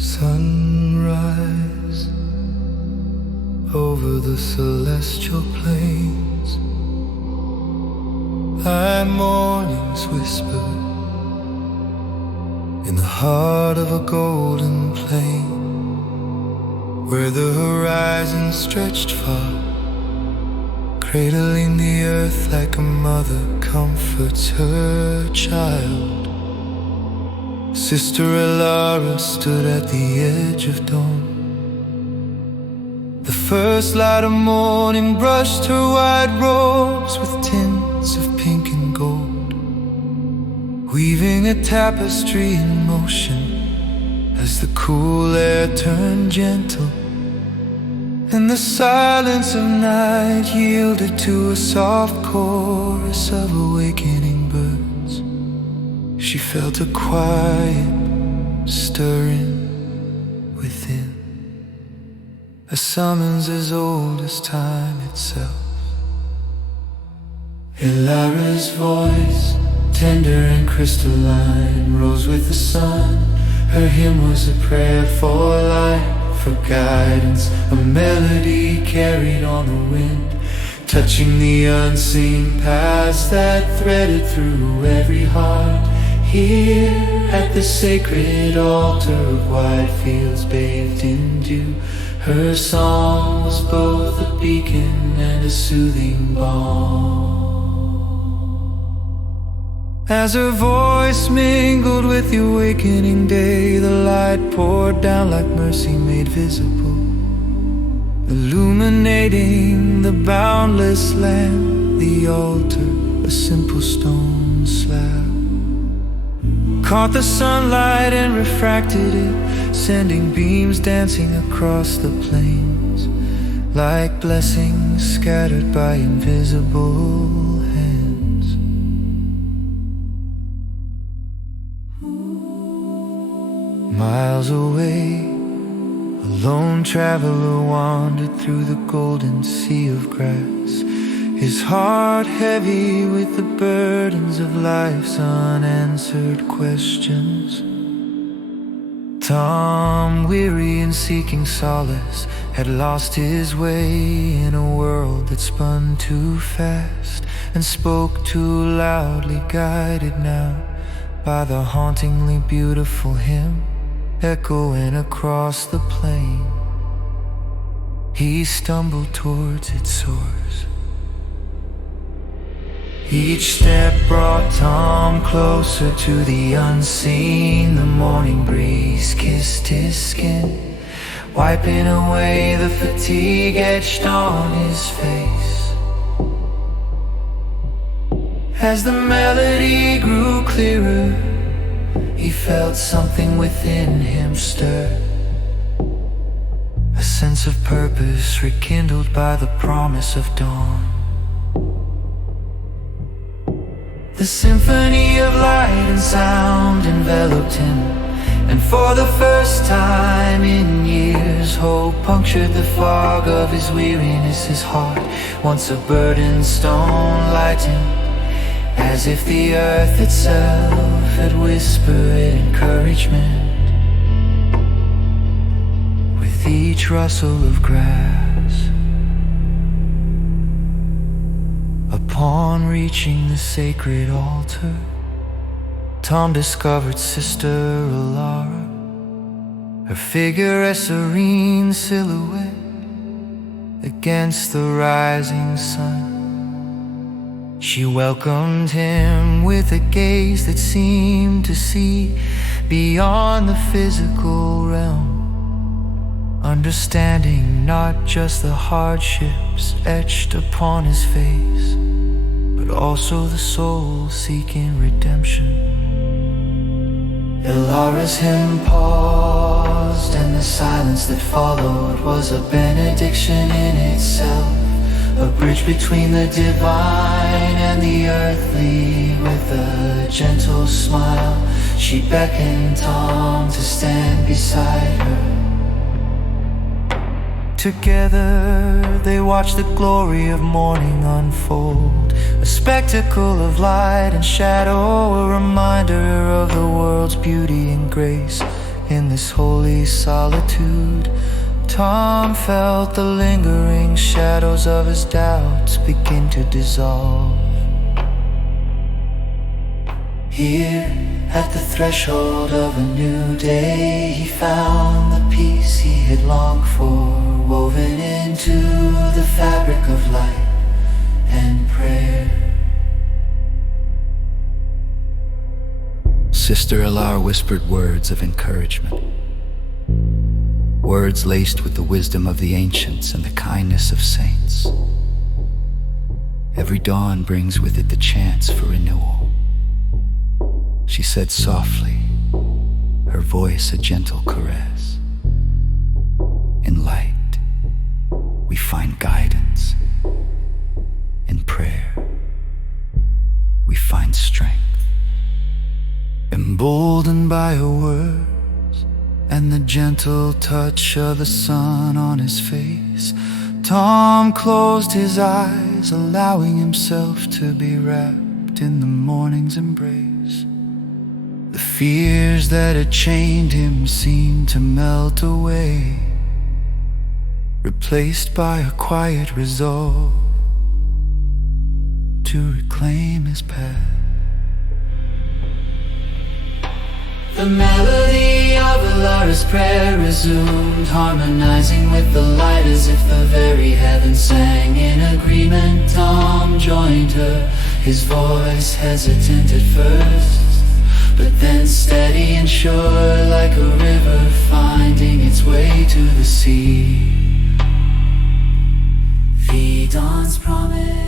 Sunrise over the celestial plains, thy mornings whisper in the heart of a golden plain, where the horizon stretched far, cradling the earth like a mother comforts her child. Sister Elara stood at the edge of dawn. The first light of morning brushed her white robes with tints of pink and gold, weaving a tapestry in motion as the cool air turned gentle, and the silence of night yielded to a soft chorus of awakening birds. She felt a quiet stirring within, a summons as old as time itself. Elara's voice, tender and crystalline, rose with the sun. Her hymn was a prayer for light, for guidance, a melody carried on the wind, touching the unseen paths that threaded through every heart. Here at the sacred altar of wide fields bathed in dew, her song was both a beacon and a soothing balm. As her voice mingled with the awakening day, the light poured down like mercy made visible, illuminating the boundless land. The altar, a simple stone slab, caught the sunlight and refracted it, sending beams dancing across the plains like blessings scattered by invisible hands. Miles away, a lone traveler wandered through the golden sea of grass, his heart heavy with the burdens of life's unanswered questions. Tom, weary and seeking solace, had lost his way in a world that spun too fast and spoke too loudly, guided now by the hauntingly beautiful hymn echoing across the plain. He stumbled towards its source. Each step brought Tom closer to the unseen. The morning breeze kissed his skin, wiping away the fatigue etched on his face. As the melody grew clearer, he felt something within him stir, a sense of purpose rekindled by the promise of dawn. The symphony of light and sound enveloped him, and for the first time in years, hope punctured the fog of his weariness. His heart, once a burdened stone, lightened, as if the earth itself had whispered encouragement with each rustle of grass. Upon reaching the sacred altar, Tom discovered Sister Elara, her figure a serene silhouette against the rising sun. She welcomed him with a gaze that seemed to see beyond the physical realm, understanding not just the hardships etched upon his face, but also the soul seeking redemption. Elara's hymn paused, and the silence that followed was a benediction in itself, a bridge between the divine and the earthly. With a gentle smile, she beckoned Tom to stand beside her. Together they watched the glory of morning unfold, a spectacle of light and shadow, a reminder of the world's beauty and grace In this holy solitude, Tom felt the lingering shadows of his doubts begin to dissolve. Here, at the threshold of a new day, he found the peace he had longed for, woven into the fabric of light and prayer. Sister Alar whispered words of encouragement, words laced with the wisdom of the ancients and the kindness of saints. Every dawn brings with it the chance for renewal. She said softly, her voice a gentle caress. In light, we find guidance. In prayer, we find strength. Emboldened by her words and the gentle touch of the sun on his face, Tom closed his eyes, allowing himself to be wrapped in the morning's embrace. The fears that had chained him seemed to melt away, replaced by a quiet resolve to reclaim his path. The melody of Alara's prayer resumed, harmonizing with the light as if the very heavens sang in agreement. Tom joined her, his voice hesitant at first, but then steady and sure, like a river finding its way to the sea. The dawn's promise.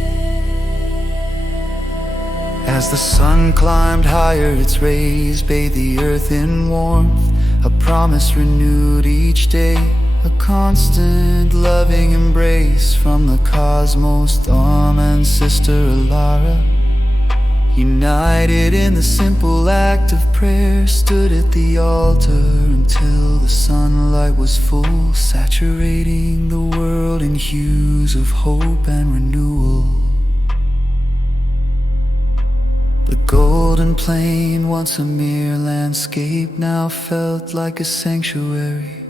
As the sun climbed higher, its rays bathed the earth in warmth, a promise renewed each day, a constant loving embrace from the cosmos. Tom and Sister Alara, united in the simple act of prayer, stood at the altar until the sunlight was full, saturating the world in hues of hope and renewal. The golden plain, once a mere landscape, now felt like a sanctuary,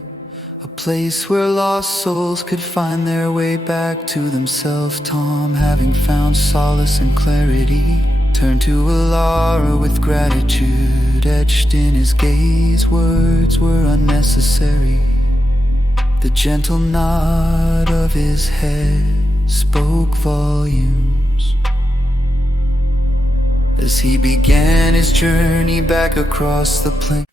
a place where lost souls could find their way back to themselves. Tom, having found solace and clarity, turned to Alara with gratitude etched in his gaze. Words were unnecessary. The gentle nod of his head spoke volumes as he began his journey back across the plain.